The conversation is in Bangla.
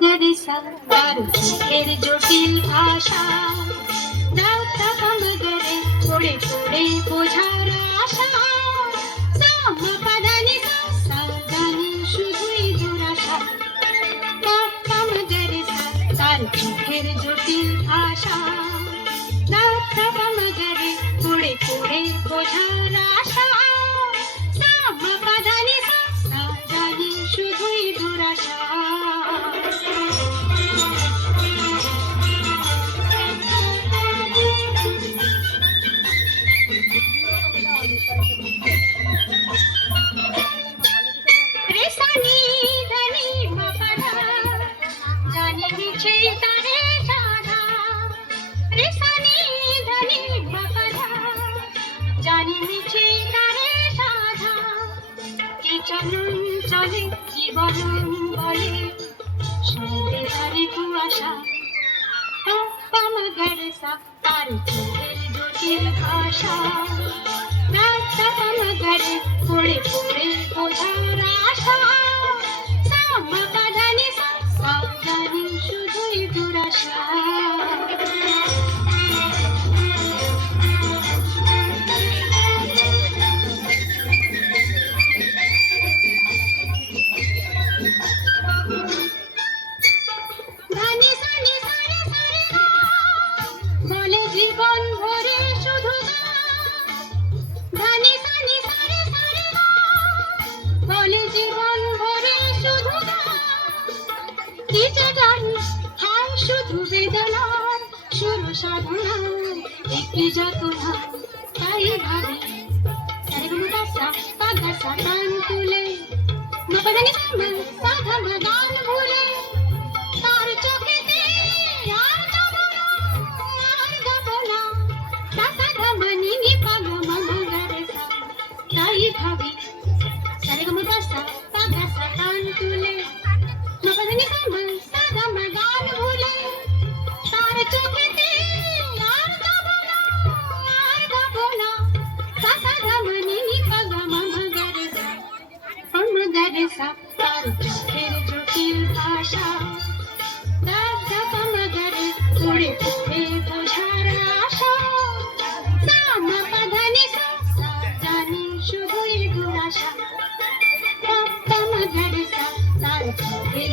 গরিসা তার চোখের জটিল ভাষা দাতা পামগরে পড়ে পড়ে বোঝার আশা সামা পাদানি সা জানি শুধুই দুরাশা পামগরিসা তার চোখের জটিল ভাষা দাতা পামগরে পড়ে পড়ে বোঝার আশা সামা পাদানি সা জানি শুধুই দুরাশা রেসানি ধনি মাপাদা জানি মিছে তারে সাধা রেসানি ধনি মাপাদা জানি মিছে তারে সাধা কি চলন চলে কি বলন বলে শুনতে ধরে কুয়াশা পামগরসা তার চোখের জটিল ভাষা রাস্তা পামগরে পড়ে পড়ে বোঝার আশা সামা পাধানি সা জানি শুধুই দুরাশা ধানি সানি সারে সারে বলে জীবন ভরে শুধু ধানি সানি সারে সারে বলে জীবন ভরে শুধু কি যে জানি হায় শুধু বেদনার শুরু সাধনার একটি যাতনা তাই ভাবি সর্বদাসা পাগাসা গান তুলে নবদানি সামা সাধা গান ভুলে তার চোখেতে আর যাব না আর যাব না সাসা ধমনি নি পাগমা মগরেসা তাই ভাবি সর্বদাসা পাগাসা গান তুলে নবদানি সামা সাধা গান ভুলে তার চোখেতে আর যাব না আর যাব না সাসা ধমনি নি পাগমা মগরেসা মগরেসা তার চোখের জটিল ভাষা দাদা পামগরে পড়ে পড়ে বোঝার আশা সামা পাধানি সা জানি শুধুই দুরাশা পামগরে তার চোখের